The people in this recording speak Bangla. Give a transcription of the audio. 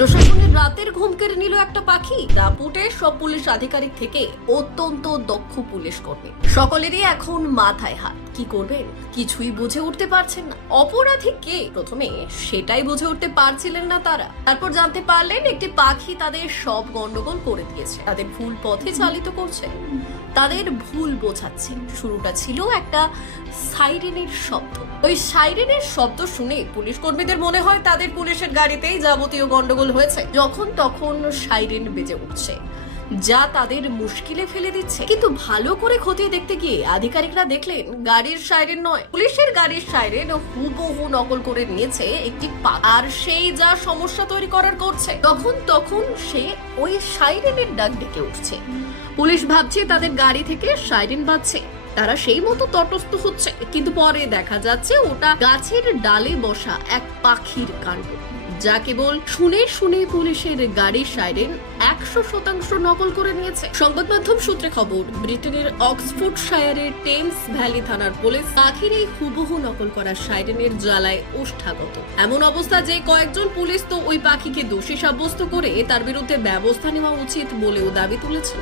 Yo রাতের ঘুম কেড়ে নিল একটা পাখি। দাপুটে সব পুলিশ আধিকারিক থেকে অত্যন্ত দক্ষ পুলিশ কর্মী। সকলেরই এখন মাথায় হাত। কি করবেন? কিছুই বুঝে উঠতে পারছেন না। অপরাধী কে? প্রথমে সেটাই বুঝে উঠতে পারছিলেন না তারা। তারপর জানতে পারলেন একটি পাখি তাদের সব গন্ডগোল করে দিয়েছে। তাদের ভুল পথে চালিত করছে। তাদের ভুল বোঝাচ্ছে। শুরুটা ছিল একটা সাইরেনের শব্দ। ওই সাইরেনের শব্দ শুনে পুলিশ কর্মীদের মনে হয় তাদের পুলিশের গাড়িতেই যাবতীয় গন্ডগোল হয়েছে। যখন তখন সাইরেন বেজে উঠছে। যা তাদের মুশকিলে ফেলে দিচ্ছে। কিন্তু ভালো করে খতিয়ে দেখতে গিয়ে আধিকারিকরা দেখলেন, গাড়ির সাইরেন নয়। পুলিশের গাড়ির সাইরেন হুবহু নকল করে নিয়েছে একটি আর সেই যা সমস্যা তৈরি করার করছে, তখন তখন সে ওই সাইরেনের ডাক ডেকে উঠছে। পুলিশ ভাবছে তাদের গাড়ি থেকে সাইরেন বাজছে। তারা সেই মতো তটস্থ হচ্ছে, কিন্তু পরে দেখা যাচ্ছে ওটা গাছের ডালে বসা এক পাখির কাণ্ড। যা কেবল শুনে শুনে পুলিশের গাড়ির সাইরেন একশো শতাংশ নকল করে নিয়েছে। সংবাদ মাধ্যম সূত্রে খবর, ব্রিটেনের অক্সফোর্ড শায়ারের টেমস ভ্যালি থানার পুলিশ পাখির এই হুবহু নকল করা সাইরেনের জ্বালায় ওষ্ঠাগত। এমন অবস্থা যে কয়েকজন পুলিশ তো ওই পাখিকে দোষী সাব্যস্ত করে তার বিরুদ্ধে ব্যবস্থা নেওয়া উচিত বলেও দাবি তুলেছেন